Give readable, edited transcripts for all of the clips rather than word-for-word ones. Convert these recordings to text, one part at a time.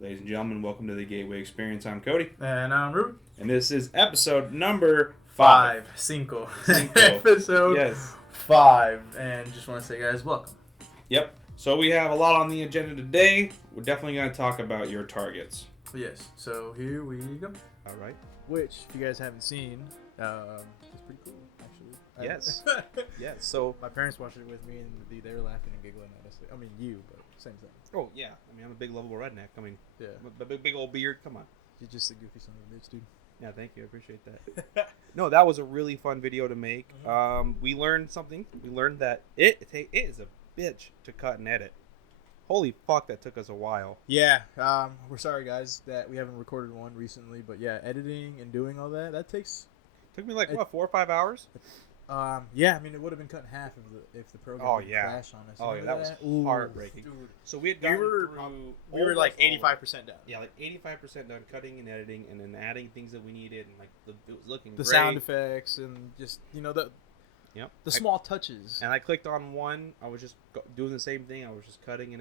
Ladies and gentlemen, welcome to the Gateway Experience. I'm Cody. And I'm Ruben. And this is episode number 5. Cinco. Cinco. Episode Yes. 5. And just want to say, guys, welcome. Yep. So we have a lot on the agenda today. We're definitely going to talk about your targets. Yes. So here we go. All right. Which, if you guys haven't seen, it's pretty cool, actually. Yes. Yes. So my parents watched it with me, and they were laughing and giggling at us. I mean, you, but same thing. Oh, yeah. I mean, I'm a big lovable redneck. I mean, Yeah. a big old beard. Come on. You're just a goofy son of a bitch, dude. Yeah, thank you. I appreciate that. No, that was a really fun video to make. We learned something. We learned that it is a bitch to cut and edit. Holy fuck, that took us a while. Yeah. We're sorry, guys, that we haven't recorded one recently, but yeah, editing and doing all that takes... Took me 4 or 5 hours? Yeah, I mean, it would have been cut in half if the program didn't crash on us. Oh, yeah, that was heartbreaking. Dude. So we had gotten We were like 85% done. Yeah, like 85% done cutting and editing, and then adding things that we needed, and it was looking the great. sound effects and just the small touches. And I clicked on one. I was just doing the same thing. I was just cutting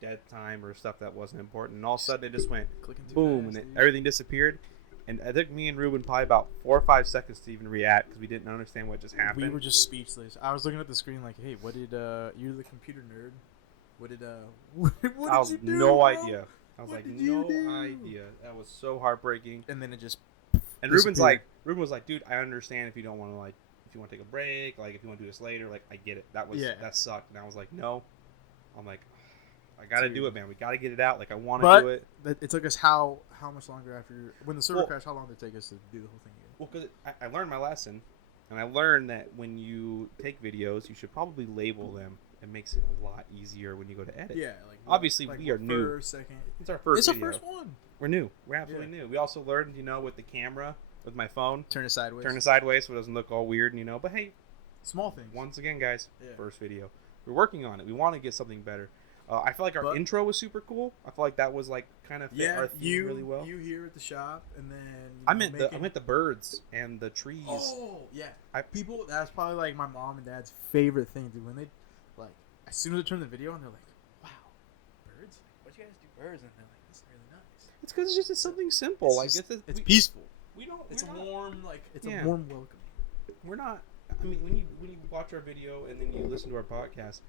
dead time or stuff that wasn't important, and all of a sudden it just went boom, and everything disappeared. And it took me and Ruben probably about 4 or 5 seconds to even react because we didn't understand what just happened. We were just speechless. I was looking at the screen like, "Hey, what did you're the computer nerd? What did what did you do? No bro? idea. I was like, no idea. That was so heartbreaking. And then it just and Ruben was like, dude, I understand if you don't want to if you want to take a break, if you want to do this later, I get it. That sucked. And I was like, no. I'm like, I gotta do it, man. We gotta get it out. I want to do it. But it took us how much longer after when the server crashed? How long did it take us to do the whole thing again? Well, because I learned my lesson, and I learned that when you take videos, you should probably label them. It makes it a lot easier when you go to edit. Yeah, obviously we are new. First, second. It's our first. It's our first one. We're new. We're absolutely new. We also learned, with the camera, with my phone, turn it sideways so it doesn't look all weird. But hey, small things. Once again, guys, first video. We're working on it. We want to get something better. I feel like our intro was super cool. I feel like that was kind of fit our theme really well. You here at the shop, and then I meant the birds and the trees. Oh yeah, that's probably my mom and dad's favorite thing. Dude, when they as soon as they turn the video on, they're like, "Wow, birds! Why'd you guys do birds?" And they're like, "This is really nice." It's because it's something simple. It's peaceful. It's a warm welcome. We're not. I mean, when you watch our video and then you listen to our podcast.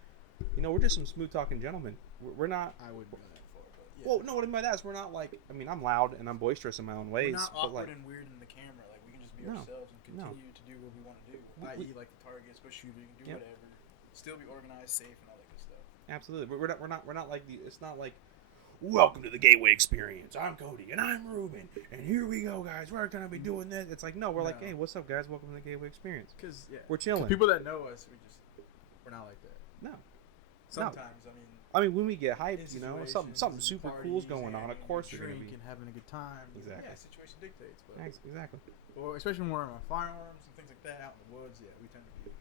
We're just some smooth talking gentlemen. We're not. I wouldn't go that far, but yeah. Well, no, what I mean by that is we're not I'm loud and I'm boisterous in my own ways. We're not awkward and weird in the camera. We can just be ourselves and continue to do what we want to do. I.e., the targets, go shooting, do whatever. Still be organized, safe, and all that good stuff. Absolutely. We're not like it's not like, welcome to the Gateway Experience. I'm Cody and I'm Ruben, and here we go, guys. We're gonna be doing this. It's we're like, hey, what's up, guys? Welcome to the Gateway Experience. Because we're chilling. People that know us, we're not like that. No. Sometimes, I mean, when we get hyped, something super cool's going on. Of course, we're gonna be having a good time. Exactly. Yeah, situation dictates. But exactly. Well, especially when we're on firearms and things like that out in the woods. Yeah, we tend to be.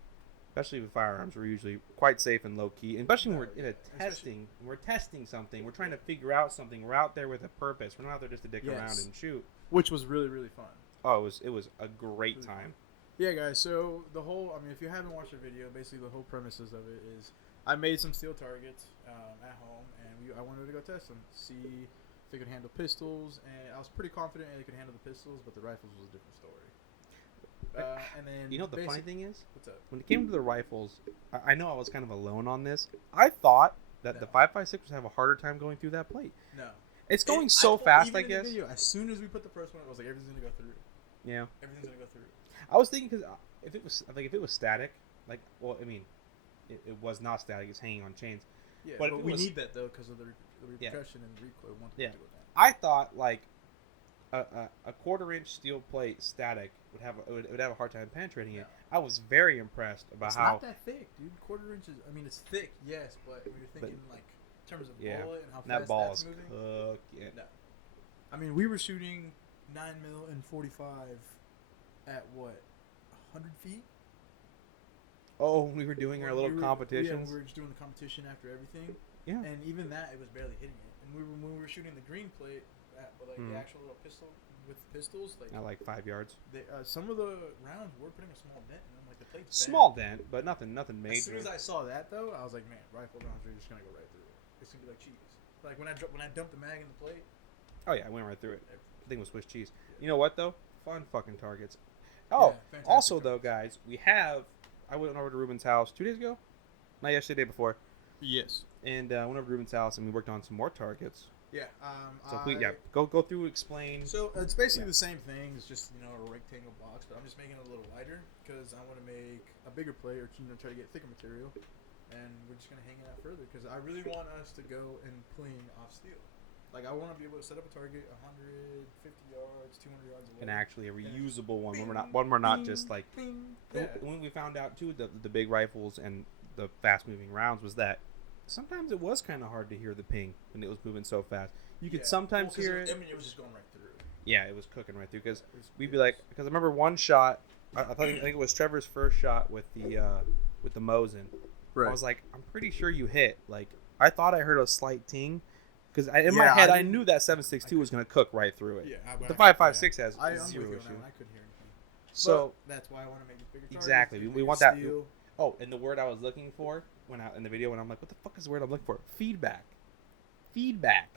Especially with firearms, we're usually quite safe and low key. And especially when we're in we're testing something. We're trying to figure out something. We're out there with a purpose. We're not out there just to dick around and shoot. Which was really, really fun. Oh, it was a great time. Yeah, guys. So if you haven't watched the video, basically the whole premises of it is. I made some steel targets at home, and I wanted to go test them, see if they could handle pistols. And I was pretty confident they could handle the pistols, but the rifles was a different story. And then the funny thing is, what's up? When it came to the rifles, I know I was kind of alone on this. I thought that the 5.56 would have a harder time going through that plate. No, it's going so fast. I guess. In the video, as soon as we put the first one, I was like, everything's gonna go through. Yeah, everything's gonna go through. I was thinking because if it was static, it was not static. It's hanging on chains. Yeah, but we need that though because of the repercussion and recoil. I thought a 1/4-inch steel plate static would have a hard time penetrating it. I was very impressed about it's how. It's not that thick, dude. 1/4 inches. I mean, it's thick, yes, but when you're thinking in terms of bullet and how fast that ball that's is moving. cooking. No. I mean, we were shooting 9mm and 45 at what 100 feet. Oh, we were doing our little competitions. Yeah, we were just doing the competition after everything. Yeah. And even that, it was barely hitting it. And when we were shooting the green plate, the actual little pistol with pistols, at 5 yards. Some of the rounds were putting a small dent in them, the plate's small dent, but nothing major. As soon as I saw that, though, I was like, man, rifle rounds are just gonna go right through it. It's gonna be like cheese. Like when I dumped the mag in the plate. Oh yeah, I went right through it. The thing was Swiss cheese. You know what though? Fun fucking targets. Oh, Yeah, also targets. though, guys, we have. I went over to Ruben's house 2 days ago. Not yesterday, day before. Yes. And went over to Ruben's house and we worked on some more targets. Yeah. So go through, explain. So it's basically the same thing. It's just a rectangle box, but I'm just making it a little lighter because I want to make a bigger plate or try to get thicker material, and we're just gonna hang it out further because I really want us to go and pling off steel. Like I want to be able to set up a target 150 yards, 200 yards away, And actually a reusable one. Bing, When we're not bing, just like. bing. Yeah. When we found out too, the big rifles and the fast moving rounds was that sometimes it was kind of hard to hear the ping when it was moving so fast. You could sometimes hear it. I mean, it was just going right through. Yeah, it was cooking right through because we'd be like, because I remember one shot. I think it was Trevor's first shot with the Mosin. Right. I was like, I'm pretty sure you hit. Like I thought I heard a slight ting. Because in my head, I knew that 7.62 was going to cook right through it. Yeah, the 5.56 has zero issue. I couldn't hear anything. So but that's why I want to make it bigger. Exactly, we want that. Oh, and the word I was looking for in the video when I'm like, what the fuck is the word I'm looking for? Feedback.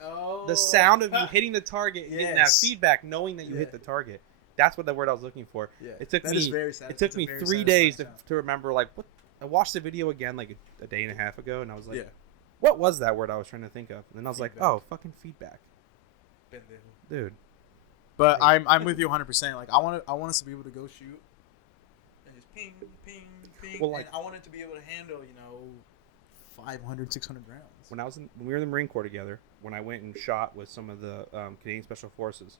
Oh. The sound of you hitting the target, and getting that feedback, knowing that you hit the target. That's what the word I was looking for. Yeah. It took me 3 days to remember. Like, what? I watched the video again like a day and a half ago, and I was like. Yeah. What was that word I was trying to think of? And then I was like, oh, fucking feedback. Dude. But I'm with you 100%. Like I want us to be able to go shoot and just ping, ping, ping. Well, like, and I want it to be able to handle, 500, 600 rounds. When we were in the Marine Corps together, when I went and shot with some of the Canadian Special Forces,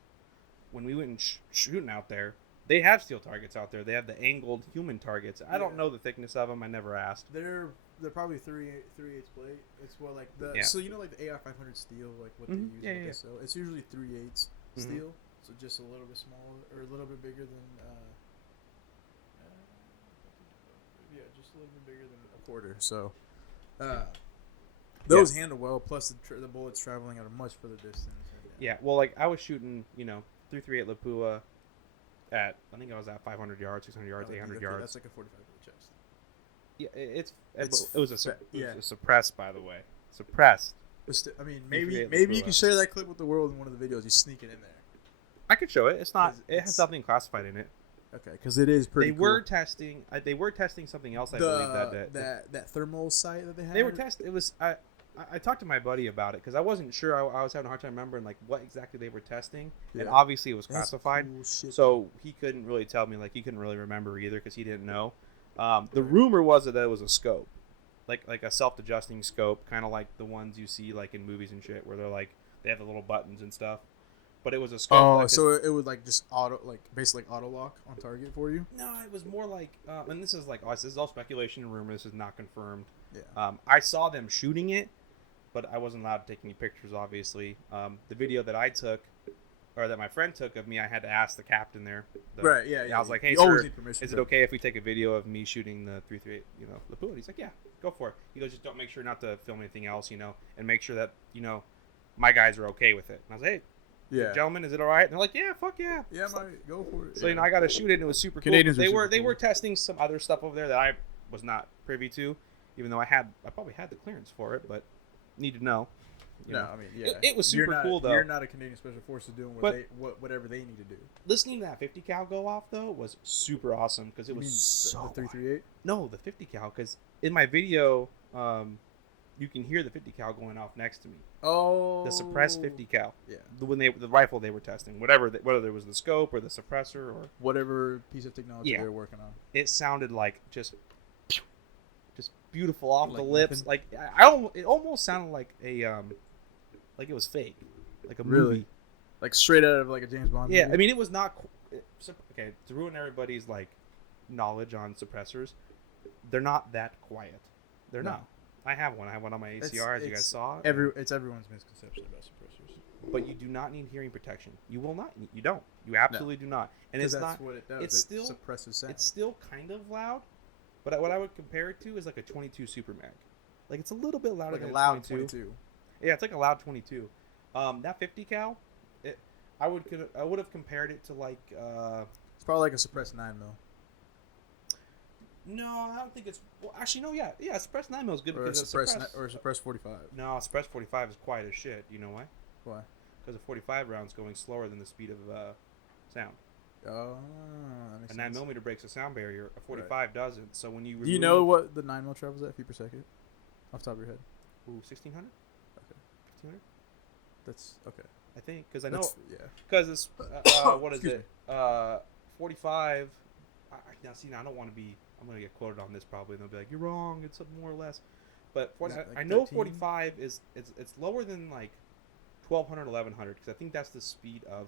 when we went and shooting out there, they have steel targets out there. They have the angled human targets. I don't know the thickness of them. I never asked. They're probably 3/8 plate. It's what like the so like the AR-500 steel, like what they use. So it's usually 3/8 steel, so just a little bit smaller or a little bit bigger than just a little bit bigger than a quarter. So those handle well. Plus the bullets traveling at a much further distance. Yeah, well, like I was shooting, 338 Lapua at I think I was at 500 yards, 600 yards, 800 yards. That's like a 45 to the chest. Yeah, it was a suppressed, by the way. Suppressed. I mean, maybe you can share that clip with the world in one of the videos. You sneak it in there. I could show it. It's not. It has nothing classified in it. Okay, because it is pretty. They were testing. They were testing something else. I believe that thermal site that they had. They were testing. It was. I talked to my buddy about it because I wasn't sure. I was having a hard time remembering like what exactly they were testing, and obviously it was classified. Cool shit, so he couldn't really tell me. Like he couldn't really remember either because he didn't know. The rumor was that it was a scope, like a self-adjusting scope, kind of like the ones you see like in movies and shit, where they're like they have the little buttons and stuff. But it was a scope. Oh, so it would like just basically auto lock on target for you? No, it was more like, and this is like, this is all speculation and rumor. This is not confirmed. Yeah. I saw them shooting it, but I wasn't allowed to take any pictures. Obviously, the video that I took. Or that my friend took of me, I had to ask the captain there. Right, yeah. I was like, "Hey, sir, is it okay if we take a video of me shooting the 338, Lapua?" And he's like, "Yeah, go for it." He goes, "Just don't make sure not to film anything else, and make sure that my guys are okay with it." And I was like, "Hey, gentlemen, is it all right?" And they're like, "Yeah, fuck yeah, yeah, go for it." So I got to shoot it, and it was super cool. They were testing some other stuff over there that I was not privy to, even though I probably had the clearance for it, but need to know. I mean, yeah. It was super cool, though. You're not a Canadian Special Forces doing whatever they need to do. Listening to that 50 cal go off, though, was super awesome because it was so... The 338? No, the 50 cal, because in my video, you can hear the 50 cal going off next to me. Oh. The suppressed 50 cal. Yeah. The rifle they were testing, whether it was the scope or the suppressor or... Whatever piece of technology they were working on. It sounded like just beautiful off the lips. Nothing. Like, it almost sounded like a... like it was fake, like a movie, like straight out of like a James Bond movie. Yeah, I mean it was not okay to ruin everybody's like knowledge on suppressors. They're not that quiet. They're not. I have one on my ACR, as you guys saw. It's everyone's misconception about suppressors. But you do not need hearing protection. You will not. You don't. You absolutely do not. And it's not. What it does. It's still suppresses sound. It's still kind of loud, but what I would compare it to is like a 22 Super Mag. Like it's a little bit louder than a loud 22. Yeah, it's like a loud 22. That 50 cal, I would have compared it to like. It's probably like a suppressed 9mm. No, I don't think it's. Well, actually, no. Yeah. Suppressed 9mm is good Or a because suppressed 45. No, suppressed 45 is quiet as shit. You know why? Why? Because a 45 round's going slower than the speed of sound. Oh, that A makes sense. 9mm breaks a sound barrier. A 45 doesn't. So when you Do you know what the 9mm travels at feet per second? Off the top of your head. Ooh, 1600. Okay. 1500. That's okay. I think because I know. Yeah. Because it's what is it? 45. Now see, now I don't want to be. I'm gonna get quoted on this probably, and they'll be like, "You're wrong. It's something more or less." But 40, Like I know 13? 45 is it's lower than like 1200, 1100 because I think that's the speed of.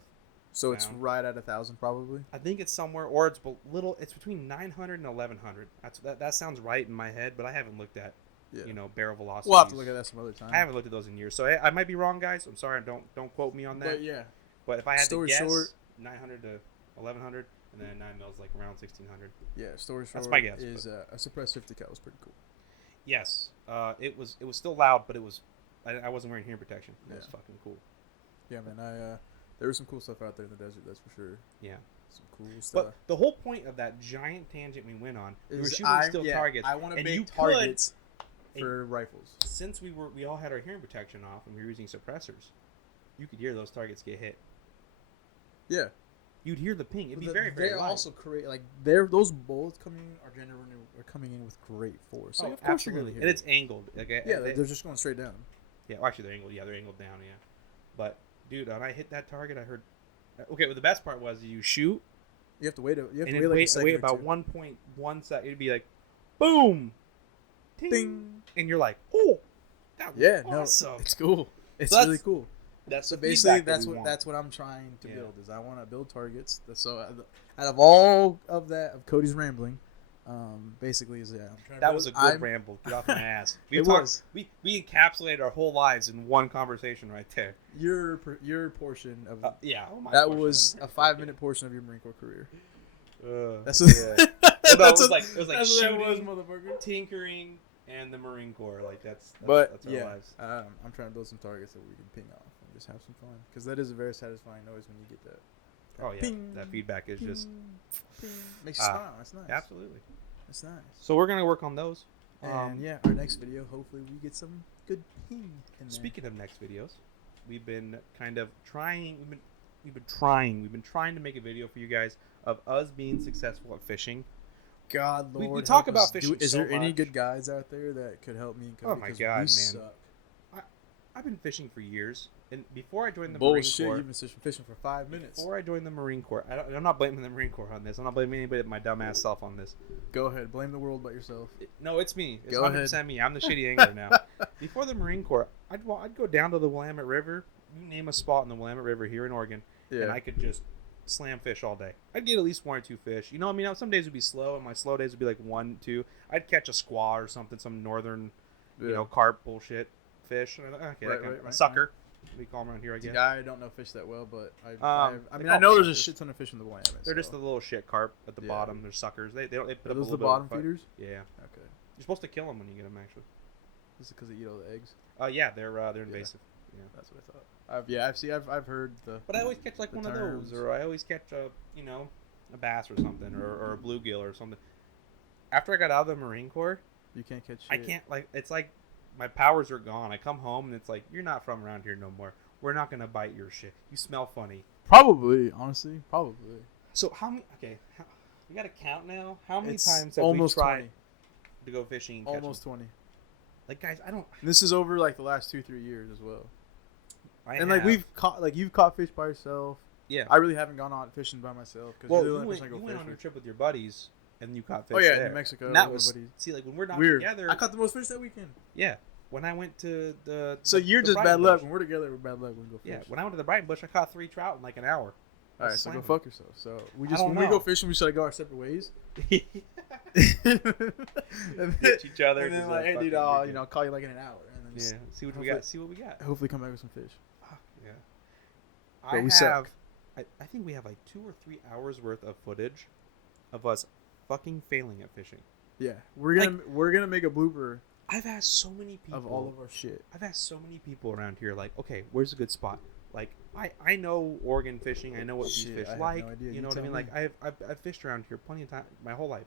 So sound. it's right at 1,000 probably. I think it's somewhere, or it's little. It's between 900 and 1100. That sounds right in my head, but I haven't looked at. Yeah. Barrel velocity. We'll have to look at that some other time. I haven't looked at those in years, so I might be wrong, guys. I'm sorry. Don't quote me on that. But yeah. But if I had Story to guess, short, 900 to 1100, and then 9mm like around 1600. Yeah, story short. That's my guess. Is a suppressed 50 cal was pretty cool. Yes, it was still loud, but it was. I wasn't wearing hearing protection. It was fucking cool. Yeah, man. There was some cool stuff out there in the desert. That's for sure. Yeah. Some cool stuff. But the whole point of that giant tangent we went on, we were shooting still targets. I want to and make you targets for rifles. Since we all had our hearing protection off and we were using suppressors, you could hear those targets get hit. Yeah. You'd hear the ping. It'd be very, very They loud. also create those bullets are coming in with great force. So of course you're gonna hear and it's angled. Okay. Yeah, they're just going straight down. Yeah, well, actually they're angled. Yeah, they're angled down. Yeah, but dude, when I hit that target, I heard. Okay, well the best part was you shoot. You have to wait. You have to wait like a second wait or about two. 1.1 second. It'd be like, boom, ting, Ding. and you're like, oh, that was awesome. No, it's cool. It's So really cool. That's So the basically, feedback that we want. that's what I'm trying to build. Is I want to build targets. So out of all of Cody's rambling, basically is I'm trying to That build, was a good ramble. Get off my ass. We We encapsulated our whole lives in one conversation right there. Your portion of that was a 5-minute portion of your Marine Corps career. That's what, it was like that's shooting, what it was, motherfucker. tinkering, and the Marine Corps. Like that's But our yeah, lives. I'm trying to build some targets that we can ping off and just have some fun because that is a very satisfying noise when you get that. Oh yeah, ping, that feedback is ping, just ping. Makes you smile. It's nice. Absolutely. It's nice. So we're gonna work on those. And yeah, our next video, hopefully we get some good ping in there. Speaking of next videos, we've been kind of trying. We've been trying to make a video for you guys of us being successful at fishing. God, Lord, we talk about fishing. Is so there any much. good guys out there that could help me? Oh my God, man! Suck. I've been fishing for years, and before I joined the Bullshit, Marine Corps, you've been fishing for 5 minutes. Before I joined the Marine Corps, I'm not blaming the Marine Corps on this. I'm not blaming anybody but my dumbass self on this. Go ahead, blame the world but yourself. No, it's me. It's Go 100% ahead. me. I'm the shitty angler now. Before the Marine Corps, I'd go down to the Willamette River. You name a spot in the Willamette River here in Oregon, and I could just slam fish all day. I'd get at least 1 or 2 fish. You know, I mean, some days would be slow, and my slow days would be like 1, 2. I'd catch a squaw or something, some northern, carp bullshit fish. Okay, a sucker. We call them around here, I guess. I don't know fish that well, but I know there's a shit ton of fish in the Willamette. They're just the little shit carp at the bottom. They're suckers. They put up a those little the bottom bit of feeders? Yeah. Okay. You're supposed to kill them when you get them, actually. Is it because they eat all the eggs? Yeah, they're invasive. Yeah, that's what I thought. I've heard the. But I always catch like one terms. of those, or I always catch a bass or something, or a bluegill or something. After I got out of the Marine Corps, you can't catch. I can't it's like my powers are gone. I come home and it's like you're not from around here no more. We're not gonna bite your shit. You smell funny. Probably, honestly, probably. So how many? Okay, we got to count now. How many times have almost we tried 20. to go fishing? And catch almost them? 20. Like guys, I don't. This is over like the last 2-3 years as well. Like we've caught you've caught fish by yourself. Yeah. I really haven't gone out fishing by myself Well, you went on your trip with your buddies and you caught fish. Oh yeah, there. New Mexico. And that was see like when we're not together. I caught the most fish that weekend. Yeah. When I went to the So you're just bad luck. When we're together, we're bad luck when we go fish. Yeah. When I went to the Brighton Bush, I caught 3 trout in like an hour. All right, so go fuck yourself. So we just when we go fishing, we should go our separate ways. Ditch each other. And then like, hey, dude, I'll call you like in an hour. And then see what we got. See what we got. Hopefully, come back with some fish. Yeah. But we suck. I think we have like 2 or 3 hours worth of footage of us fucking failing at fishing. Yeah, we're gonna make a blooper. I've asked so many people of all of our shit. I've asked so many people around here, like, okay, where's a good spot? Like, I know Oregon fishing. I know what these fish like. No, you know what I mean? Like, I've fished around here plenty of time, my whole life.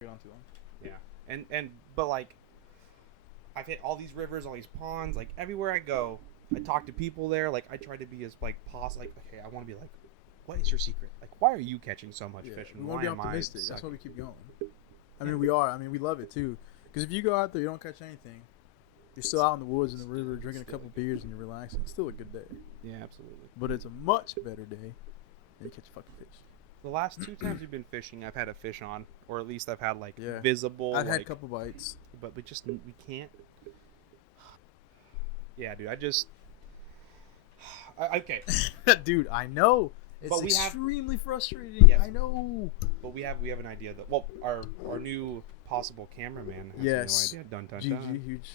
Get on too long. Yeah, but like, I've hit all these rivers, all these ponds. Like everywhere I go, I talk to people there. Like I try to be as like possible. Like okay, I want to be like, what is your secret? Like why are you catching so much fish? And We want why to be am I optimistic. That's why sucking? we keep going. I mean, we are. I mean, we love it too. Because if you go out there, you don't catch anything. You're still out in the woods in the river, drinking a couple beers, and you're relaxing. It's still a good day. Yeah, absolutely. But it's a much better day when you catch a fucking fish. The last 2 times we've been fishing, I've had a fish on, or at least I've had like Yeah. visible. I've had like, a couple bites. but we can't. Yeah, dude. Okay. Dude, I know. It's But we have- extremely frustrating. Yes. I know. But we have an idea that our new possible cameraman has Yes. no idea. Dun dun GG, dun. huge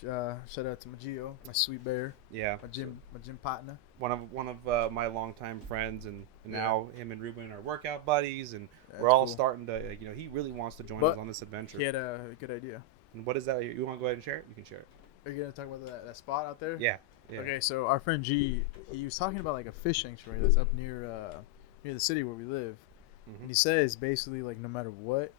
shout out to my Gio, my sweet bear, Yeah. my gym partner. One of my longtime friends, and now him and Ruben are workout buddies, and That's we're all cool. starting to he really wants to join But us on this adventure. He had a good idea. And what is that? You want to go ahead and share it? You can share it. Are you gonna talk about that spot out there? Yeah. Yeah. Okay, so our friend G, he was talking about like a fish sanctuary that's up near the city where we live, Mhm. and he says basically like no matter what,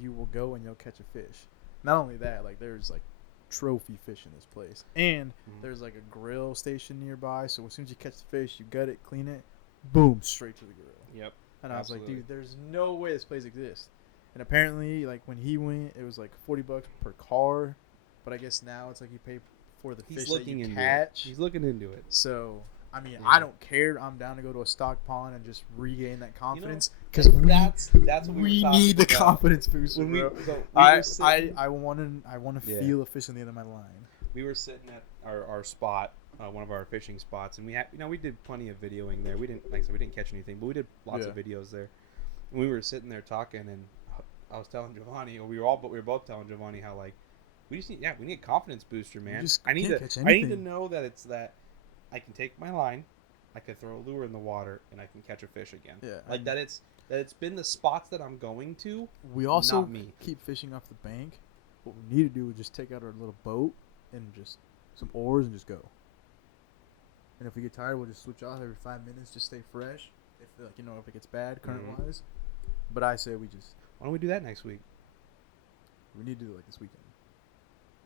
you will go and you'll catch a fish. Not only that, like there's like trophy fish in this place, and there's like a grill station nearby. So as soon as you catch the fish, you gut it, clean it, boom, straight to the grill. Yep. And I was Absolutely. like, dude, there's no way this place exists. And apparently, like when he went, it was like $40 per car, but I guess now it's like you pay for the He's fish that looking you into catch. it. He's looking into it. So, I mean, Yeah. I don't care. I'm down to go to a stock pond and just regain that confidence Because because that's what we were talking need the about. confidence booster, When we, bro. so we I were sitting, want to Yeah. feel a fish on the end of my line. we were sitting at our spot, one of our fishing spots, and we had we did plenty of videoing there. We didn't we didn't catch anything, but we did lots of videos there. And we were sitting there talking, and I was telling Giovanni, or we were both telling Giovanni how like we need a confidence booster, man. just I need can't to catch I need to anything. know that it's that I can take my line, I can throw a lure in the water, and I can catch a fish again. Yeah, like and- that it's been the spots that I'm going to. We also Not me. keep fishing off the bank. What we need to do is just take out our little boat and just some oars and just go. And if we get tired, we'll just switch off every 5 minutes. Just stay fresh. If if it gets bad current wise. But I say we Why don't we do that next week? need to do it like this weekend,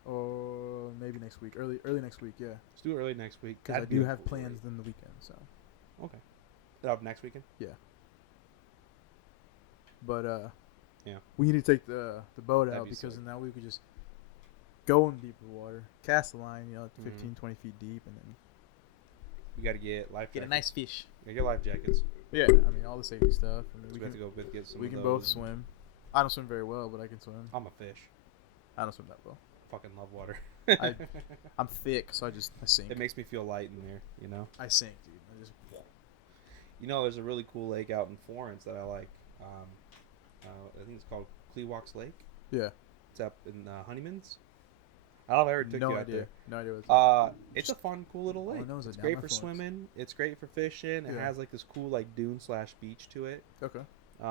or maybe next week, early next week. Yeah, Let's do it early next week. because I That'd be do a have great- plans in the weekend. So, Next weekend. but Yeah. we need to take the boat That'd out be because sick. now we could just go in deeper water, cast the line, Mhm. 15, 20 feet deep, and then We got to get life jackets. fish. Yeah, get life jackets. Yeah, I mean all the safety stuff. I mean, We have to go get some. we of can both those. swim. I don't swim very well, but I can swim. I'm a fish. I don't swim that well. Fucking love water. I'm thick, so I sink. It makes me feel light in there. I sink, dude. I just There's a really cool lake out in Florence that I like. I think it's called Cleewalks Lake. Yeah. It's up in Honeyman's. I don't know if I ever took no you out idea. there. No idea what It's a fun, cool little All I lake. know is It's that great down for by Florence. swimming. It's great for fishing. It Yeah. has like this cool like dune / beach to it. Okay.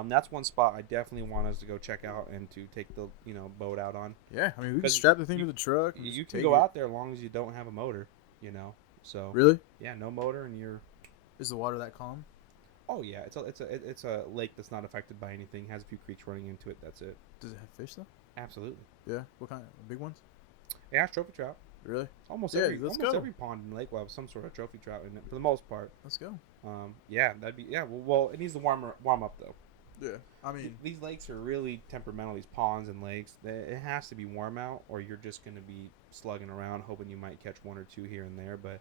That's one spot I definitely want us to go check out and to take the boat out on. Yeah, I mean we can 'Cause strap the thing you- to the truck. And You just can take go it. out there as long as you don't have a motor. So Really? yeah, no motor and you're. Is the water that calm? Oh yeah, it's a lake that's not affected by anything. Has a few creeks running into it. That's it. Does it have fish though? Absolutely. Yeah. What kind? Big ones? It has trophy trout. Really? Almost Yeah, every let's almost go. every pond in the lake will have some sort of trophy trout in it for the most part. Let's go. Yeah, that'd be Well, it needs to warm up though. Yeah. I mean, These lakes are really temperamental. These ponds and lakes. It has to be warm out, or you're just gonna be slugging around hoping you might catch one or two here and there. But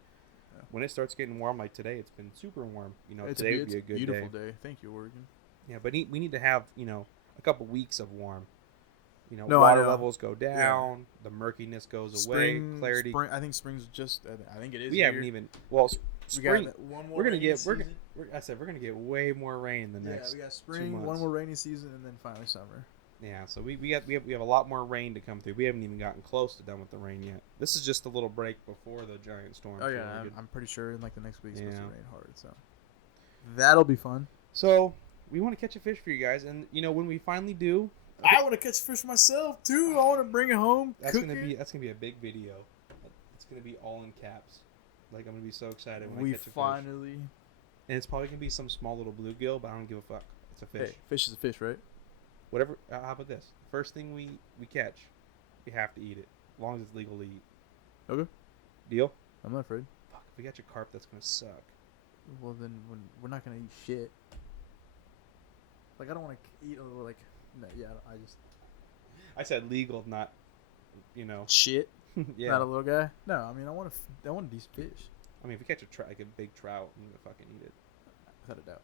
Yeah. when it starts getting warm, like today, it's been super warm. it's Today a, would be a good beautiful day. day. Thank you, Oregon. Yeah, but we need to have a couple weeks of warm. No, I water know. levels go down, the murkiness goes away, clarity. I think spring's just. I think it is. We here. haven't even. Well, We got spring. one more. We're gonna rainy get. season. I said we're gonna get way more rain the next. Yeah, we got spring, 2 one months. more rainy season, and then finally summer. Yeah, so we have a lot more rain to come through. We haven't even gotten close to done with the rain yet. This is just a little break before the giant storm. Oh so yeah, we're good. I'm pretty sure in like the next week it's supposed to Yeah. rain hard. So that'll be fun. So we want to catch a fish for you guys, and when we finally do, I want to catch fish myself too. I want to bring it home. that's cook gonna it. be a big video. It's gonna be all in caps. Like I'm gonna be so excited when I We catch a fish. finally. And it's probably gonna be some small little bluegill, but I don't give a fuck. It's a fish. Hey, fish is a fish, right? whatever. How about this? First thing we catch, we have to eat it, as long as it's legal to eat. Okay. Deal? I'm not afraid. Fuck, if we catch a carp, that's gonna suck. Well, then we're not gonna eat shit. Like I don't want to eat like. No, yeah, I said legal, not, shit. yeah. Not a little guy. No, I mean I want a decent fish. I mean, if you catch like a big trout, I'm gonna fucking eat it. Without a doubt.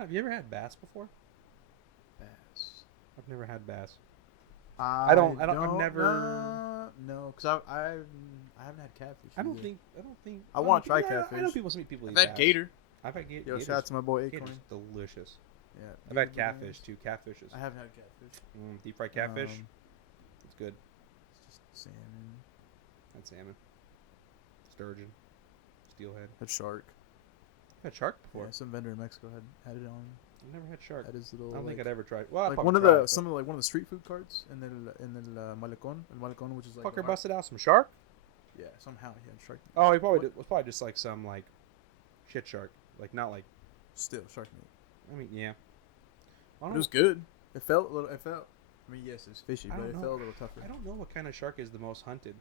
Have you ever had bass before? Bass. I've never had bass. I've never. No, because I haven't had catfish. I don't either. think. I want to try I catfish. know people. Some people eat I've had bass. gator. I've had gator. Yo, shout out to my boy Gator's Acorn. delicious. Yeah. I've had catfish too. Catfishes. I haven't had catfish. Deep fried catfish. It's good. It's just salmon. Had salmon. Sturgeon. Steelhead. Had shark. I've had shark before. Yeah, some vendor in Mexico had it on. I've never had shark. Had his little. I don't think like, I'd ever tried. Well, like I'd one of probably the try it, one of the street food carts in the Malecon, which is like. Fucker busted out some shark. Yeah, somehow he had shark. Oh, he probably was probably just like some like shit shark, like not like. Still shark meat. I mean, yeah. It was good. It felt a little. I mean, yes, it's fishy, I but don't it know. felt a little tougher. I don't know what kind of shark is the most hunted.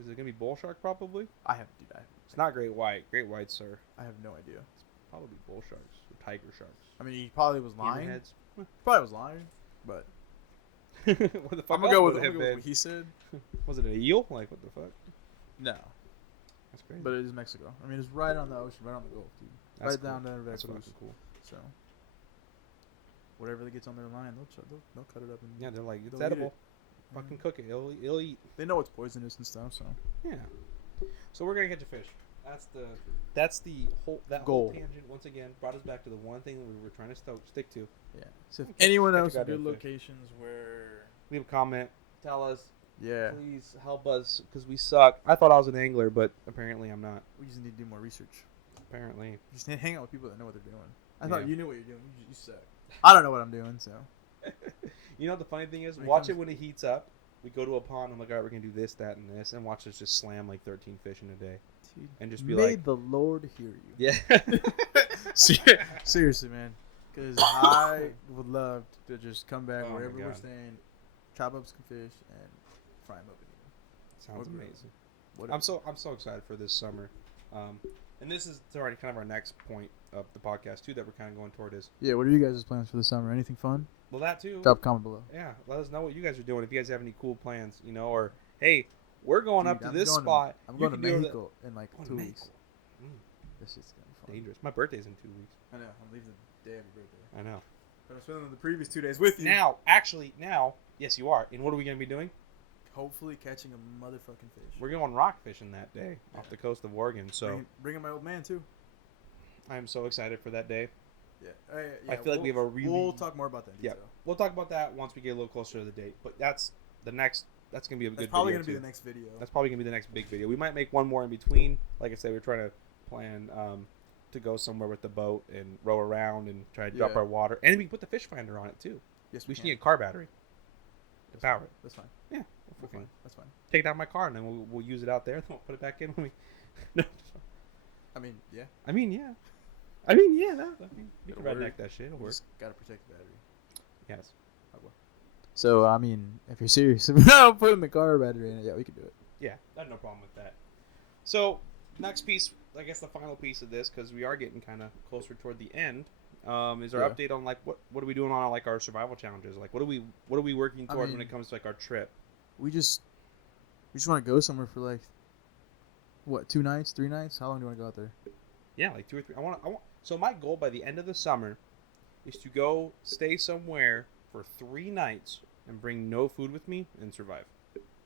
Is it gonna be bull shark? Probably. I have It's not great white. Great whites are I have no idea. probably bull sharks or tiger sharks. I mean, he probably was lying. Hammerheads. Probably was lying, but What the fuck? I'm gonna go with would it have what been? he said. Was it an eel? Like what the fuck? No, That's crazy. but it is Mexico. I mean, it's right on the ocean, right on the Gulf, dude. That's right cool. down there, That's Veracruz. fucking cool. So, whatever that gets on their line, they'll cut it up and Yeah, they're like it's they'll eat edible. it. Fucking cook it. It'll eat. They know it's poisonous and stuff, so Yeah. So we're gonna catch a fish. That's the whole Goal. whole tangent once again brought us back to the one thing that we were trying to stick to. yeah. So if Okay. anyone Catch a else with goddamn good fish. locations where Leave a comment. Tell us. yeah, Please help us because we suck. I thought I was an angler, but apparently I'm not. we just need to do more research. Apparently. Just hang out with people that know what they're doing. I Yeah. thought you knew what you're doing. You suck. I don't know what I'm doing, so You know what the funny thing is? When it Watch comes- it when it heats up. We go to a pond. I'm like, all right, we're gonna do this, that, and this, and watch us just slam like 13 fish in a day, dude, and just be may like, the Lord hear you. yeah. Seriously, man. Because I would love to just come back Oh my wherever we're God. staying, chop up some fish, and fry them up and eat them. Sounds Whatever. amazing. Whatever. I'm so excited for this summer, and this is already kind of our next point of the podcast too that we're kind of going toward is Yeah, what are you guys' plans for the summer? Anything fun? well that too. Drop a comment below. Yeah, let us know what you guys are doing if you guys have any cool plans, or hey, we're going Dude, up to I'm this going spot. I'm You going to can do that- Mexico in like Oh, 2 Mexico. weeks. This shit's gonna be fun. Dangerous. My birthday's in 2 weeks. I know. I'm leaving the day of your birthday. I know. But I'm spending the previous 2 days with you. Now, yes, you are. And what are we going to be doing? Hopefully catching a motherfucking fish. We're going rock fishing that day off the coast of Oregon. So Bringing my old man too. I'm so excited for that day. Yeah. I feel like we have a really- We'll talk more about that in Yeah. detail. We'll talk about that once we get a little closer to the date. But that's the next. That's going to be a That's good probably video gonna be too. the next video. That's probably going to be the next big video. We might make one more in between. Like I said, we're trying to plan to go somewhere with the boat and row around and try to drop Yeah. our water. And we can put the fish finder on it too. Yes, We just can. need a car battery to That's power fine. it. That's fine. Yeah, we're Okay, fine. that's fine. Take it out of my car and then we'll use it out there. Then we'll put it back in when we. No. I mean, yeah. I mean, yeah. You It'll can redneck work. that shit. It'll work. Just gotta protect the battery. Yes. So I mean, if you're serious about putting the car battery in it, yeah, we can do it. Yeah, I have no problem with that. So, next piece, I guess the final piece of this, because we are getting kind of closer toward the end, is our Yeah. update on like what are we doing on like our survival challenges? Like what are we working toward when mean- it comes to like our trip? We just want to go somewhere for like what, 2 nights, 3 nights? How long do you want to go out there? Yeah, like 2 or 3. I want. So my goal by the end of the summer is to go stay somewhere for 3 nights and bring no food with me and survive.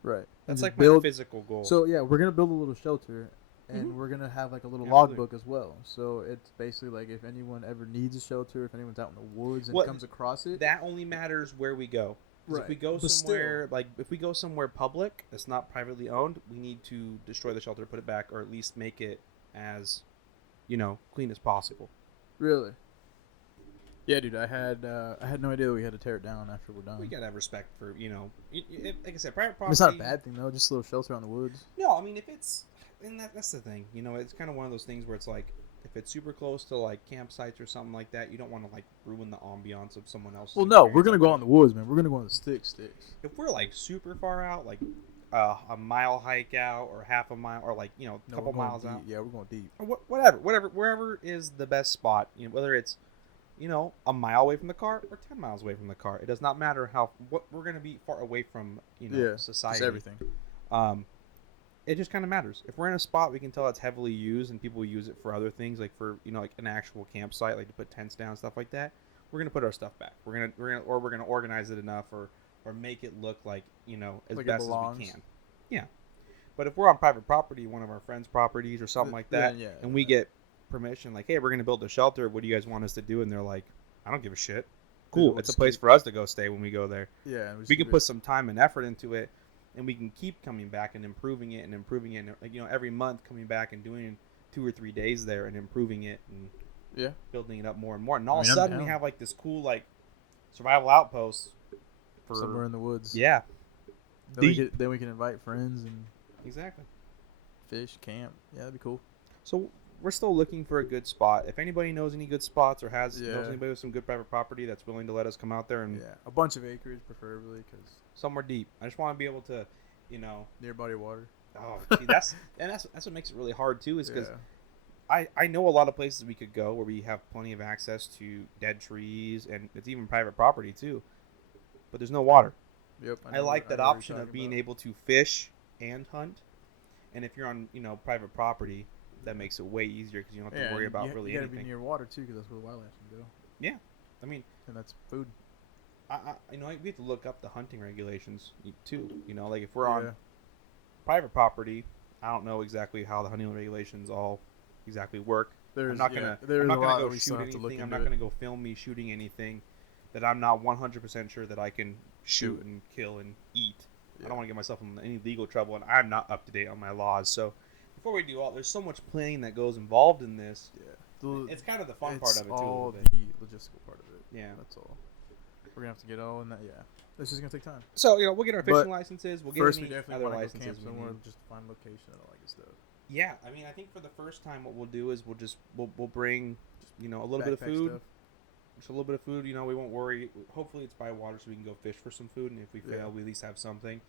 Right. That's just like build. my physical goal. So yeah, we're gonna build a little shelter, and Mhm. we're gonna have like a little Absolutely. logbook as well. So it's basically like if anyone ever needs a shelter, if anyone's out in the woods and Well, comes across it, that only matters where we go. 'Cause if Right. we go But somewhere if we go somewhere public that's not privately owned, we need to destroy the shelter, put it back, or at least make it as, clean as possible. really. Yeah, dude, I had no idea we had to tear it down after we're done. We gotta have respect for like I said, private I mean, property. it's not a bad thing though, just a little shelter on the woods. No, I mean if it's and that's the thing. It's kind of one of those things where it's like if it's super close to like campsites or something like that, you don't want to like ruin the ambiance of someone else's. Well, no, we're experience gonna up go there. out in the woods, man. We're gonna go on the sticks. If we're like super far out, like a mile hike out or half a mile or like a No, couple we're going miles deep. out, Yeah, we're going deep. or whatever, wherever is the best spot. Whether it's a mile away from the car or 10 miles away from the car. It does not matter what we're gonna be far away from society. Just everything. It just kind of matters. If we're in a spot we can tell it's heavily used and people use it for other things, like for like an actual campsite, like to put tents down, stuff like that. We're gonna put our stuff back. We're gonna organize it enough or make it look like as Like best it belongs. as we can. Yeah. But if we're on private property, one of our friends' properties or something like that, yeah, and we get permission, like, hey, we're gonna build a shelter. What do you guys want us to do? And they're like, I don't give a shit. Cool. We'll It's a just place for us to go stay when we go there. Yeah, and We can put some time and effort into it, and we can keep coming back and improving it, and like, every month coming back and doing 2 or 3 days there and improving it and building it up more and more. And all of a sudden we have like this cool like survival outpost for somewhere in the woods. Yeah. Then we can invite friends and Exactly. fish, camp. Yeah, that'd be cool. So we're still looking for a good spot. If anybody knows any good spots or knows Yeah. anybody with some good private property that's willing to let us come out there and Yeah, a bunch of acreage preferably, because somewhere deep. I just want to be able to, near body of water. oh, see, that's what makes it really hard too, is because Yeah. I know a lot of places we could go where we have plenty of access to dead trees, and it's even private property too, but there's no water. Yep. I like that option of being able to fish and hunt, and if you're on private property, that makes it way easier because you don't have to worry about really you gotta anything. be near water too, because that's where the wildlife can go. Yeah, I mean, And that's food. we have to look up the hunting regulations too. Like if we're on Yeah. private property, I don't know exactly how the hunting regulations all exactly work. I'm not gonna go shoot anything. I'm not gonna go film me shooting anything that I'm not 100% sure that I can shoot and kill and eat. I don't want to get myself in any legal trouble, and I'm not up to date on my laws. So before we do all, there's so much planning that goes involved in this. Yeah. It's kind of the fun part of it too. All A little the bit. logistical part of it. Yeah. That's all. We're gonna have to get all in that. Yeah. This is gonna take time. So we'll get our But fishing licenses. We'll get First, we any definitely other want to go licenses camp we somewhere, need. just to find location and all that good stuff. Yeah, I mean, I think for the first time, what we'll do is we'll bring a little bit of Backpack food. stuff. Just a little bit of food. We won't worry. Hopefully, it's by water, so we can go fish for some food. And if we fail, we at least have something.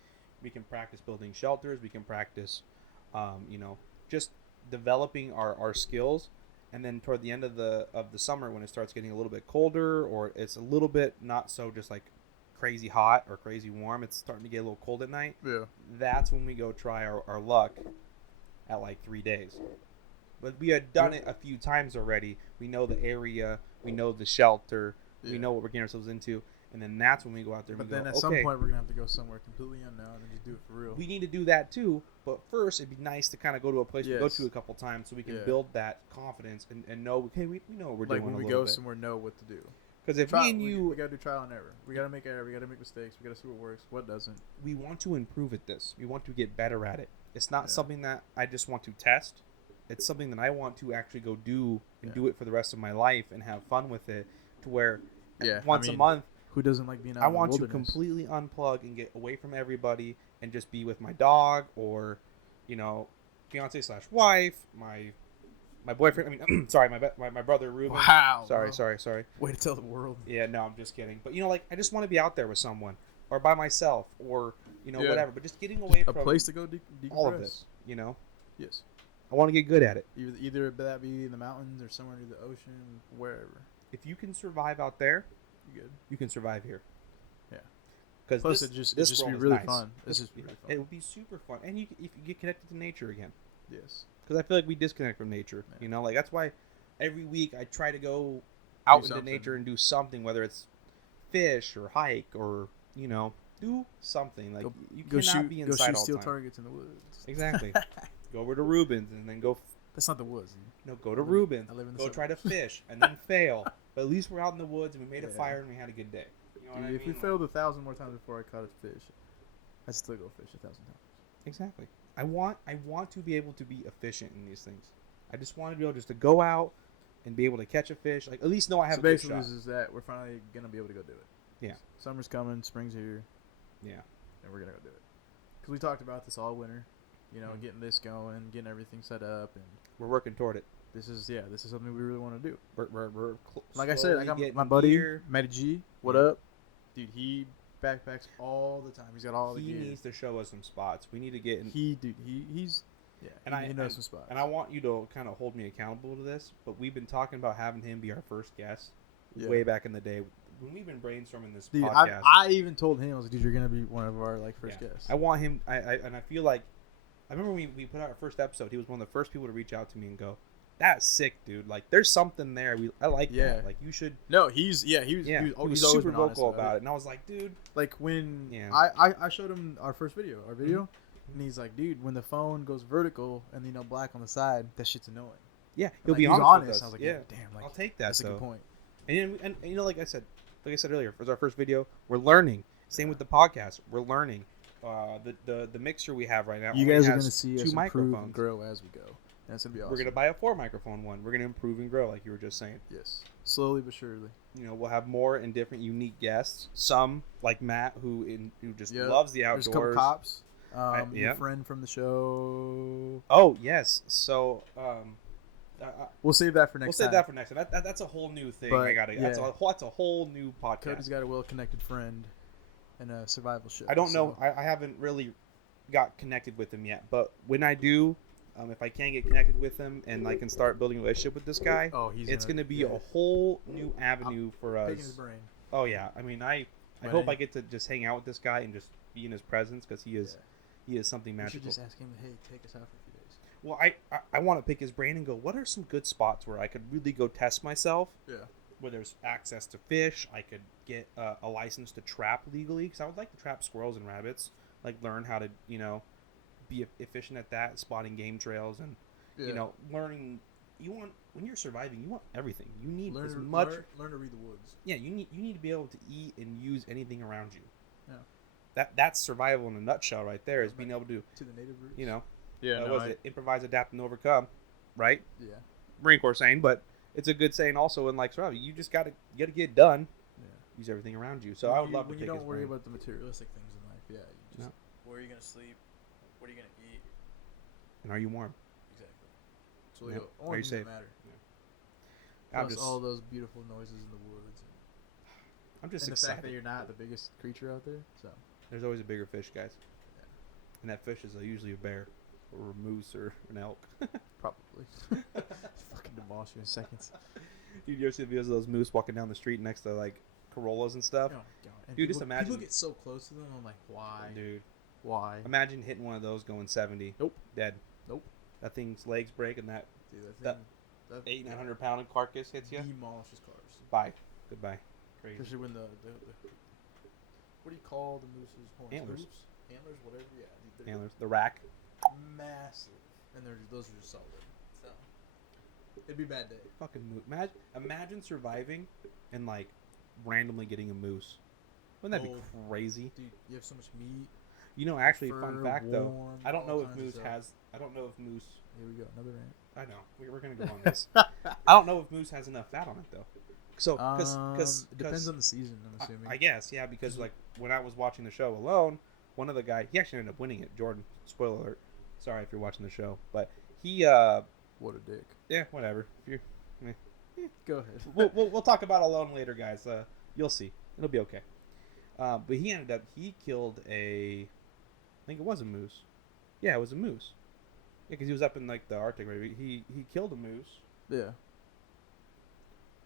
We can practice building shelters. We can practice, just developing our skills. And then toward the end of the summer, when it starts getting a little bit colder, or it's a little bit not so just like crazy hot or crazy warm, it's starting to get a little cold at night. Yeah. That's when we go try our luck at like 3 days. But we had done it a few times already. We know the area, we know the shelter, we know what we're getting ourselves into, and then that's when we go out there. But and then go, at some point, we're gonna have to go somewhere completely unknown and just do it for real. we need to do that too. But first, it'd be nice to kind of go to a place we go to a couple times, so we can build that confidence and know, okay, we know what we're doing. Like when we go somewhere, know what to do. Because if me and you, we gotta do trial and error. We gotta make error. We gotta make mistakes. We gotta see what works, what doesn't. we want to improve at this. We want to get better at it. It's not something that I just want to test. It's something that I want to actually go do and do it for the rest of my life and have fun with it. To where once a month, who doesn't like being out I in the want to wilderness? completely unplug and get away from everybody and just be with my dog or, fiance / wife, my boyfriend. I mean, sorry, my brother Ruben. Wow. Sorry. Way to tell the world. Yeah, no, I'm just kidding. But I just want to be out there with someone or by myself or whatever. But just getting away A from place to go decompress. all of this. Yes. I want to get good at it. Either that be in the mountains or somewhere near the ocean, wherever. If you can survive out there, You good? you can survive here. Yeah. Because Plus, it just be really fun. It's just really fun. It would be super fun, and if you get connected to nature again. Yes. Because I feel like we disconnect from nature. Yeah. That's why every week I try to go out into something. nature and do something, whether it's fish or hike or do something. Like you cannot be inside all the steel time. targets in the woods. Exactly. Go over to Ruben's and then go. That's not the woods. Go to Ruben's. I live in the Go try to suburbs. fish and then fail. But at least we're out in the woods and we made a fire and we had a good day. You know what I mean? If we failed 1,000 more times before I caught a fish, I'd still go fish 1,000 times. Exactly. I want to be able to be efficient in these things. I just want to be able just to go out and be able to catch a fish. Like at least know I have a good basically, shot. this is that we're finally gonna be able to go do it. Yeah. Summer's coming, spring's here. Yeah. And we're gonna go do it. Because we talked about this all winter. Getting this going, getting everything set up, and We're working toward it. this is something we really want to do. We're Like I said, I got my buddy Matty G. What up, dude? He backpacks all the time. He's got all the gear. He needs to show us some spots. We need to get in. He's he knows some spots. And I want you to kind of hold me accountable to this. But we've been talking about having him be our first guest way back in the day when we've been brainstorming this podcast. I even told him, I was like, dude, you're gonna be one of our first guests. I want him. I feel like I remember when we put out our first episode. He was one of the first people to reach out to me and go, "That's sick, dude. Like, there's something there. I like that. Like, you should." No, he was super vocal about it, and I was like, dude. Like when I showed him our first video, and he's like, dude, when the phone goes vertical and black on the side, that shit's annoying. Yeah, he'll be honest. honest with us. I was like, yeah, damn, like, I'll take that. That's a good point. And like I said earlier, for our first video, we're learning. Same with the podcast, we're learning. The mixer we have right now. You guys are gonna see us improve microphones. And grow as we go. That's gonna be awesome. We're gonna buy a 4-microphone one. We're gonna improve and grow, like you were just saying. Yes, slowly but surely. We'll have more and different, unique guests. Some like Matt, who just loves the outdoors. There's a couple cops. Your friend from the show. Oh yes, so we'll save that for next time. That's a whole new thing. But, that's a whole new podcast. Cody's got a well-connected friend in a survival show. I don't know. I haven't really got connected with him yet, but when I do, if I can get connected with him and I can start building a relationship with this guy, it's going to be a whole new avenue for us. Picking his brain. Oh yeah, I mean, I hope I get to just hang out with this guy and just be in his presence because he is something magical. You should just ask him, hey, take us out for a few days. Well, I want to pick his brain and go, what are some good spots where I could really go test myself? Yeah. Where there's access to fish, I could get a license to trap legally because I would like to trap squirrels and rabbits. Like learn how to be efficient at that, spotting game trails and learning. When you're surviving, you want everything. You need learn to read the woods. Yeah, you need to be able to eat and use anything around you. Yeah. That's survival in a nutshell, right there. Is being able to the native roots. Was it improvise, adapt, and overcome, right? Yeah. Marine Corps saying, but it's a good saying also in survival. You just gotta get it done. Yeah. Use everything around you. So I would love to. When you don't worry about the materialistic things in life, you just where are you gonna sleep? What are you gonna eat? And are you warm? Exactly. So are you safe? Matter. Yeah. Plus all those beautiful noises in the woods. I'm just excited. excited. The fact that you're not the biggest creature out there. So there's always a bigger fish, guys. Yeah. And that fish is usually a bear or a moose or an elk. Probably. Fucking demolish you in seconds. Dude, you ever see videos of those moose walking down the street next to Corollas and stuff? Oh, God. And dude, just imagine. People get so close to them. I'm like, why? Dude. Why? Imagine hitting one of those going 70. Nope. Dead. Nope. That thing's legs break and that 800-900 pound carcass hits you. Demolishes cars. Bye. Goodbye. Crazy. Especially when the what do you call the moose's horns? Antlers. Antlers, whatever. Yeah. Antlers. The rack. Massive. And those are just solid. So it'd be a bad day. Fucking moose. Imagine surviving and randomly getting a moose. Wouldn't that be crazy? Dude, you have so much meat. Actually, fun fact though, warm, I don't know if moose has. I don't know if moose. Here we go, another rant. I know we're gonna go on this. I don't know if moose has enough fat on it though. So, because it depends on the season, I'm assuming. I guess, yeah, because when I was watching the show alone, one of the guys, he actually ended up winning it. Jordan, spoiler alert. Sorry if you're watching the show, but he. What a dick. Yeah, whatever. If go ahead. We'll talk about alone later, guys. You'll see. It'll be okay. But he killed I think it was a moose. Yeah, it was a moose. Yeah, because he was up in the Arctic, right? He killed a moose. Yeah.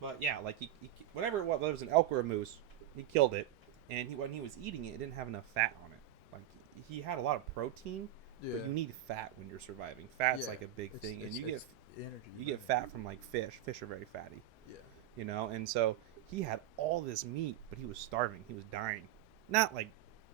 But yeah, he whatever it was, whether it was an elk or a moose, he killed it, and when he was eating it, it didn't have enough fat on it. He had a lot of protein, but you need fat when you're surviving. Fat's a big thing, and you get energy. You get fat from fish. Fish are very fatty. Yeah. And so he had all this meat, but he was starving. He was dying, not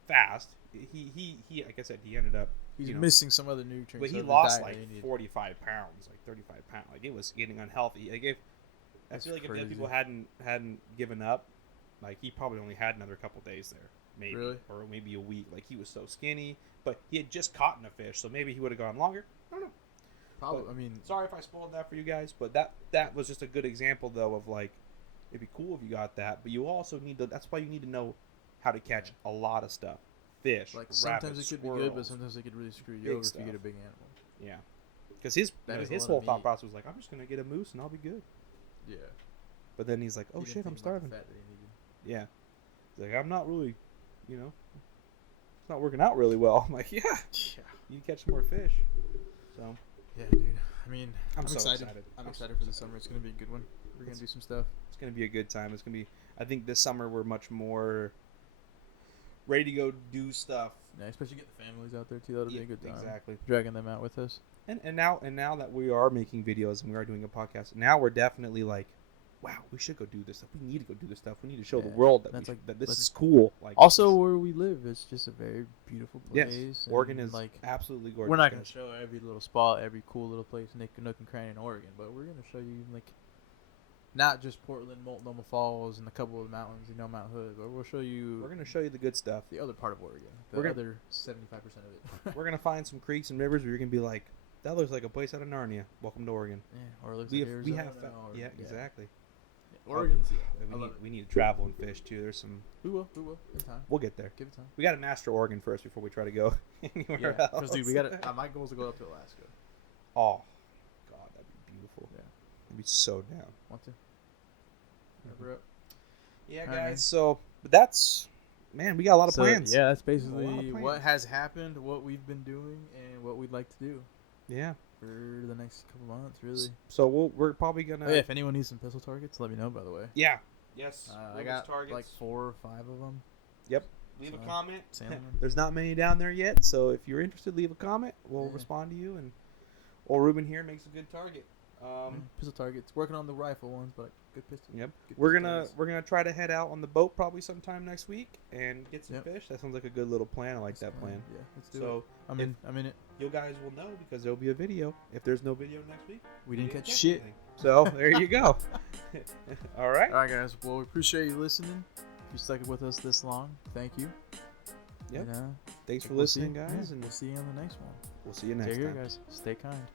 fast. He like I said, he ended up. He's missing some other nutrients. But he lost 45 pounds, 35 pounds. It was getting unhealthy. I feel like if people hadn't given up, he probably only had another couple days there, maybe, or maybe a week. He was so skinny, but he had just caught a fish, so maybe he would have gone longer. I don't know. Probably. But, sorry if I spoiled that for you guys, but that was just a good example though of it'd be cool if you got that, but you also need to. That's why you need to know how to catch a lot of stuff. Fish, sometimes rabbits, it could squirrels, be good, but sometimes it could really screw you over if you get a big animal. Yeah. Because his That is a his lot whole of thought meat. process was like, I'm just gonna get a moose and I'll be good. Yeah. But then he's like, oh He didn't shit, I'm think about the starving. fat that he needed. Yeah. He's like, I'm not really, it's not working out really well. I'm like, yeah, Yeah. you can catch more fish. So Yeah, dude. I mean, I'm I'm so excited. excited. I'm I'm excited so for the excited. summer. It's gonna be a good one. We're gonna do some stuff. it's gonna be a good time. It's gonna be. I think this summer we're much more ready to go do stuff. Yeah, especially get the families out there too. That'll be a good time. Exactly. Dragging them out with us. And now that we are making videos and we are doing a podcast, now we're definitely like, wow, we should go do this stuff. We need to go do this stuff. We need to show the Yeah, world that that's that this let's- is cool. Like Also, this- where we live, it's just a very beautiful place. yes, and, Oregon is like absolutely gorgeous. we're not gonna guys. show every little spot, every cool little place, nook and cranny in Oregon, but we're gonna show you like not just Portland, Multnomah Falls, and a couple of the mountains, Mount Hood, but we'll show you We're gonna show you the good stuff. the other part of Oregon, the We're gonna- other 75% of it. We're gonna find some creeks and rivers where you're gonna be like, that looks like a place out of Narnia. Welcome to Oregon. Yeah, or it looks We like have, Arizona. or, yeah, exactly. Oregon's We need, we need to travel and fish too. There's some. We will in time. We'll get there. Give it time. We got to master Oregon first before we try to go anywhere Yeah, else. because dude, we got to. My goal is to go up to Alaska. Oh, God, that'd be beautiful. Yeah. I'd be so down. Want to? Wrap up. Yeah, All guys. right, man. So, but that's, man, we got a lot of plans. Yeah, that's lot basically of what plans. has happened, what we've been doing, and what we'd like to do Yeah. for the next couple months, really. So we're probably gonna. Oh, yeah, if anyone needs some pistol targets, let me know. By the way, Yeah. Yes. I got like 4 or 5 of them. Yep. Leave a So, comment. salmon. There's not many down there yet, so if you're interested, leave a comment. We'll Yeah. respond to you, and or Ruben here makes a good target. Pistol targets. Working on the rifle ones, but good pistol. Yep. Good We're pistol gonna targets. we're gonna try to head out on the boat probably sometime next week and get some Yep. fish. That sounds like a good little plan. I like that plan. Yeah, let's do So it. I'm in it. you guys will know because there'll be a video. If there's no video next week, We didn't you catch shit. anything. So there you go. All right. All right, guys. Well, we appreciate you listening. If you stuck with us this long, thank you. Yep. And, Thanks for we'll see- listening, guys, yeah, and we'll see you on the next one. we'll see you Take next care, time. guys. Stay kind.